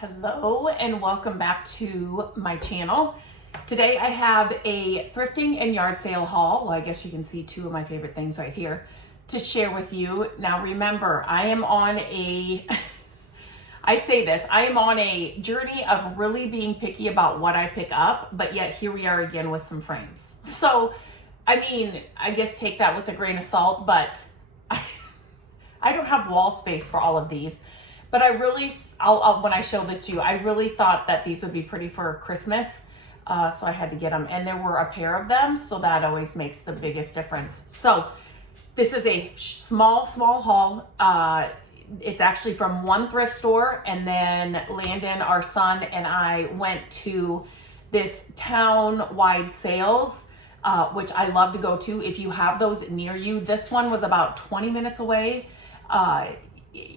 Hello and welcome back to my channel. Today I have a thrifting and yard sale haul. Well, I guess you can see two of my favorite things right here to share with you. Now remember, I am on a, I say this, I am on a journey of really being picky about what I pick up, but yet here we are again with some frames. So, I mean, I guess take that with a grain of salt, but I don't have wall space for all of these. But I really, when I show this to you, I really thought that these would be pretty for Christmas. So I had to get them. And there were a pair of them. So that always makes the biggest difference. So this is a small haul. It's actually from one thrift store. And then Landon, our son, and I went to this town-wide sales, which I love to go to. If you have those near you, this one was about 20 minutes away.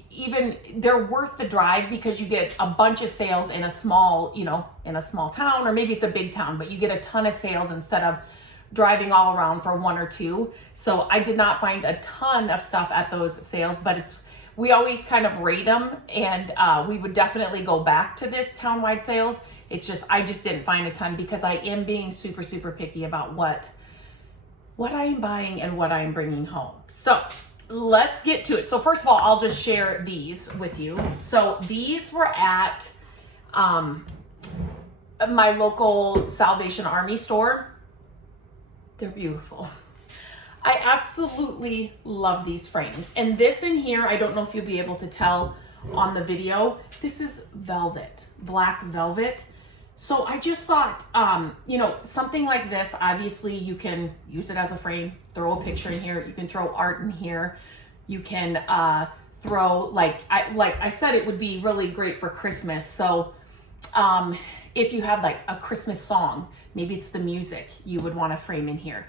Even they're worth the drive because you get a bunch of sales in a small, in a small town, or maybe it's a big town, but you get a ton of sales instead of driving all around for one or two. So I did not find a ton of stuff at those sales, but we always kind of rate them, and we would definitely go back to this town-wide sales. It's just, I just didn't find a ton because I am being super, super picky about what I am buying and what I am bringing home. So let's get to it. So first of all, I'll just share these with you. So these were at my local Salvation Army store. They're beautiful. I absolutely love these frames. And this in here, I don't know if you'll be able to tell on the video, this is velvet, black velvet. So I just thought, something like this, obviously you can use it as a frame, throw a picture in here, you can throw art in here, you can throw, like I said, it would be really great for Christmas. So if you had like a Christmas song, maybe it's the music you would want to frame in here.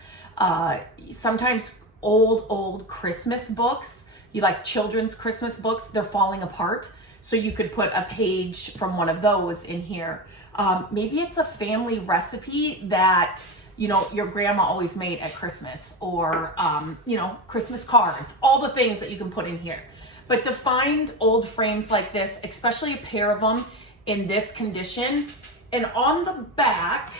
Sometimes old Christmas books, you like children's Christmas books, they're falling apart. So you could put a page from one of those in here. Maybe it's a family recipe that, your grandma always made at Christmas, or, Christmas cards, all the things that you can put in here. But to find old frames like this, especially a pair of them in this condition, and on the back,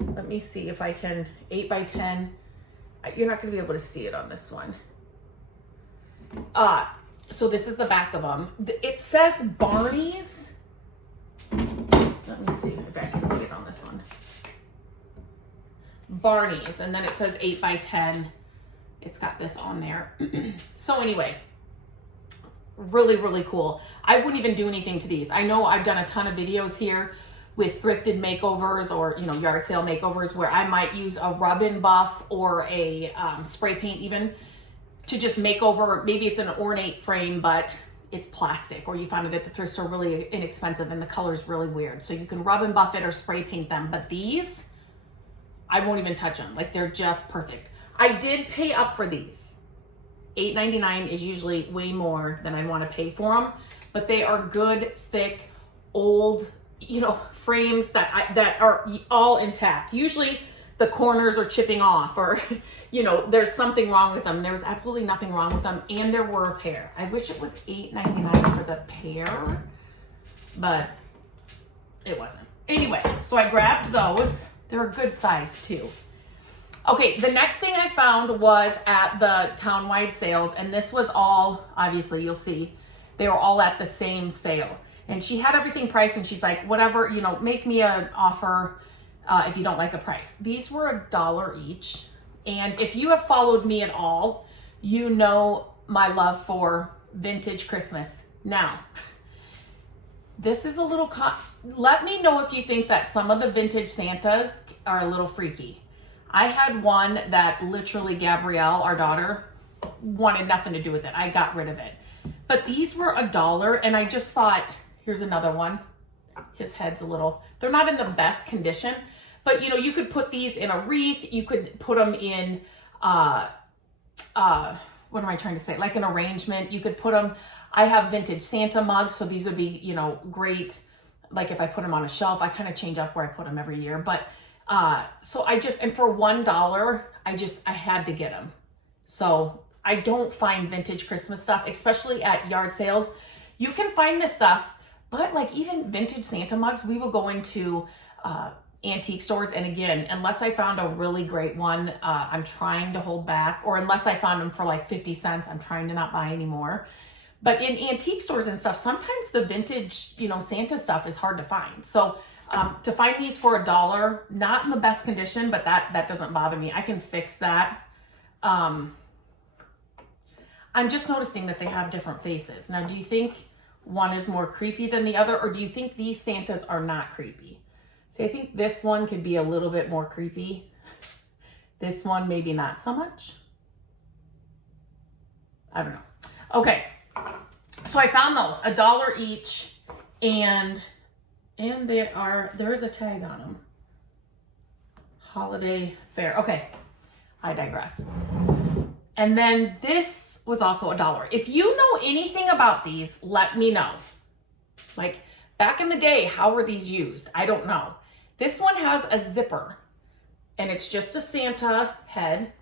let me see if I can, 8x10, you're not gonna be able to see it on this one. So this is the back of them. It says Barney's. Let me see if I can see it on this one. Barney's, and then it says 8x10. It's got this on there. So anyway, really, really cool. I wouldn't even do anything to these. I know I've done a ton of videos here with thrifted makeovers or, yard sale makeovers where I might use a rub-in buff or a spray paint even to just make over. Maybe it's an ornate frame, but it's plastic, or you found it at the thrift store really inexpensive and the color's really weird. So you can rub and buff it or spray paint them. But these, I won't even touch them. Like, they're just perfect. I did pay up for these. $8.99 is usually way more than I'd want to pay for them, but they are good, thick, old, frames that are all intact. Usually the corners are chipping off, or, there's something wrong with them. There was absolutely nothing wrong with them. And there were a pair. I wish it was $8.99 for the pair, but it wasn't. Anyway, so I grabbed those. They're a good size too. Okay, the next thing I found was at the town-wide sales, and this was all, obviously you'll see, they were all at the same sale. And she had everything priced, and she's like, whatever, make me an offer if you don't like a price. These were $1 each. And if you have followed me at all, you know my love for vintage Christmas. Now, this is a little, let me know if you think that some of the vintage Santas are a little freaky. I had one that literally Gabrielle, our daughter, wanted nothing to do with it. I got rid of it. But these were $1, and I just thought, here's another one. His head's a little, they're not in the best condition, but you could put these in a wreath. You could put them in, what am I trying to say? Like an arrangement. You could put them, I have vintage Santa mugs, so these would be, great. Like if I put them on a shelf, I kind of change up where I put them every year. But, so and for $1, I had to get them. So I don't find vintage Christmas stuff, especially at yard sales. You can find this stuff, But like even vintage Santa mugs, we will go into antique stores, and again, unless I found a really great one, I'm trying to hold back, or unless I found them for like 50 cents, I'm trying to not buy anymore. But in antique stores and stuff, sometimes the vintage, you know, Santa stuff is hard to find. So to find these for $1, not in the best condition, but that doesn't bother me. I can fix that. I'm just noticing that they have different faces. Now, do you think one is more creepy than the other, or do you think these Santas are not creepy? See, I think this one could be a little bit more creepy. This one, maybe not so much. I don't know. Okay, so I found those, $1 each, and there is a tag on them. Holiday fair. Okay, I digress. And then this was also $1. If you know anything about these, let me know. Like back in the day, how were these used? I don't know. This one has a zipper, and it's just a Santa head.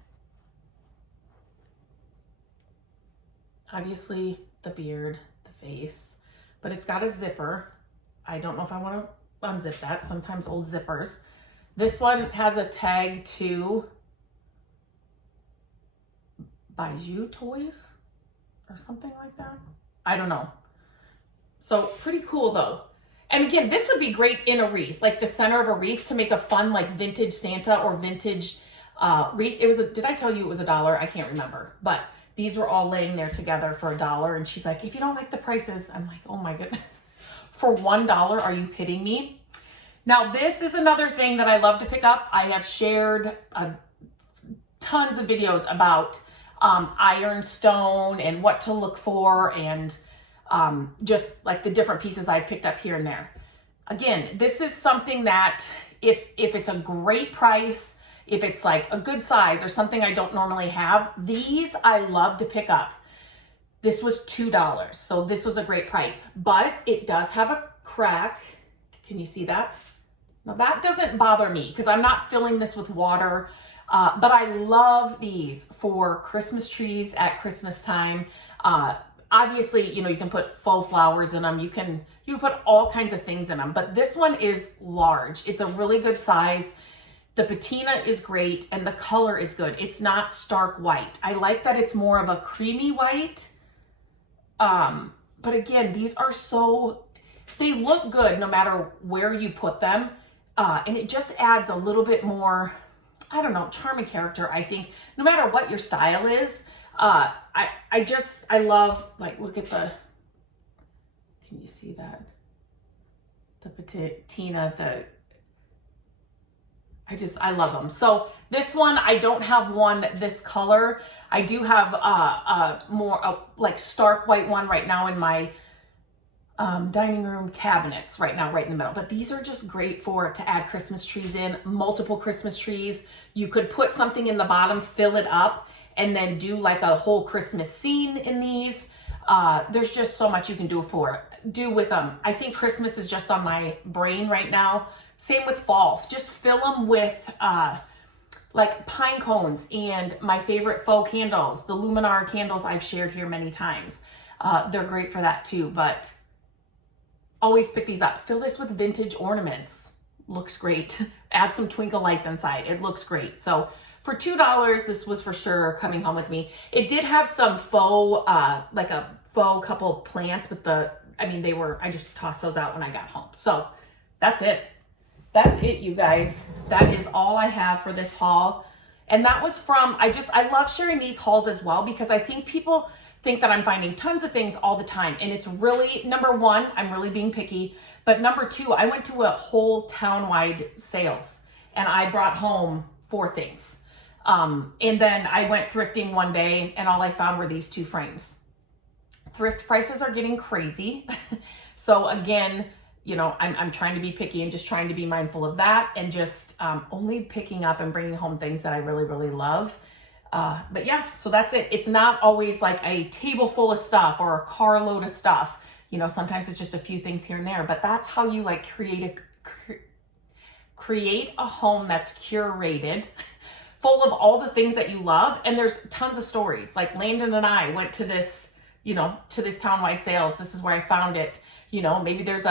Obviously the beard, the face, but it's got a zipper. I don't know if I want to unzip that. Sometimes old zippers. This one has a tag to Bijou Toys or something like that. I don't know. So pretty cool though. And again, this would be great in a wreath, like the center of a wreath, to make a fun like vintage Santa or vintage wreath. It was did I tell you it was $1? I can't remember, but these were all laying there together for $1. And she's like, if you don't like the prices, I'm like, oh my goodness, for $1, are you kidding me? Now, this is another thing that I love to pick up. I have shared tons of videos about ironstone and what to look for, and just like the different pieces I picked up here and there. Again, this is something that if it's a great price, if it's like a good size or something I don't normally have, these I love to pick up. This was $2, so this was a great price, but it does have a crack. Can you see that? Now that doesn't bother me because I'm not filling this with water, but I love these for Christmas trees at Christmas time. Obviously, you know, you can put faux flowers in them. You can put all kinds of things in them, but this one is large. It's a really good size. The patina is great and the color is good. It's not stark white. I like that it's more of a creamy white. But again, these are they look good no matter where you put them. And it just adds a little bit more, I don't know, charm and character, I think, no matter what your style is. I love, like, look at can you see that? The patina, I love them. So this one, I don't have one this color. I do have more like stark white one right now in my dining room cabinets right now, right in the middle. But these are just great to add Christmas trees in, multiple Christmas trees. You could put something in the bottom, fill it up, and then do like a whole Christmas scene in these. There's just so much you can do with them. I think Christmas is just on my brain right now. Same with fall. Just fill them with like pine cones and my favorite faux candles, the Luminar candles I've shared here many times. They're great for that too, but always pick these up. Fill this with vintage ornaments. Looks great. Add some twinkle lights inside. It looks great. So for $2, this was for sure coming home with me. It did have some faux, like a faux couple plants with I just tossed those out when I got home. So that's it. That's it, you guys. That is all I have for this haul. And that was from, I love sharing these hauls as well, because I think people think that I'm finding tons of things all the time. And it's really, number one, I'm really being picky. But number two, I went to a whole town-wide sales and I brought home 4 things. And then I went thrifting one day and all I found were these 2 frames. Thrift prices are getting crazy. So again, you know, I'm trying to be picky and just trying to be mindful of that, and just only picking up and bringing home things that I really, really love. But yeah, so that's it. It's not always like a table full of stuff or a carload of stuff. You know, sometimes it's just a few things here and there, but that's how you like create a home that's curated, full of all the things that you love. And there's tons of stories. Like Landon and I went to this you know, to this townwide sales. This is where I found it. You know, maybe there's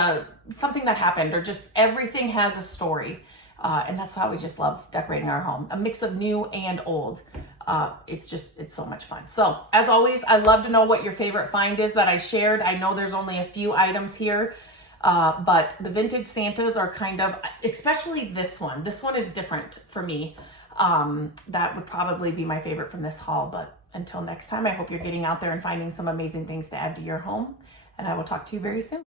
something that happened, or just everything has a story. And that's how we just love decorating our home. A mix of new and old. It's so much fun. So as always, I love to know what your favorite find is that I shared. I know there's only a few items here, but the vintage Santas are kind of, especially this one. This one is different for me. That would probably be my favorite from this haul. But until next time, I hope you're getting out there and finding some amazing things to add to your home. And I will talk to you very soon.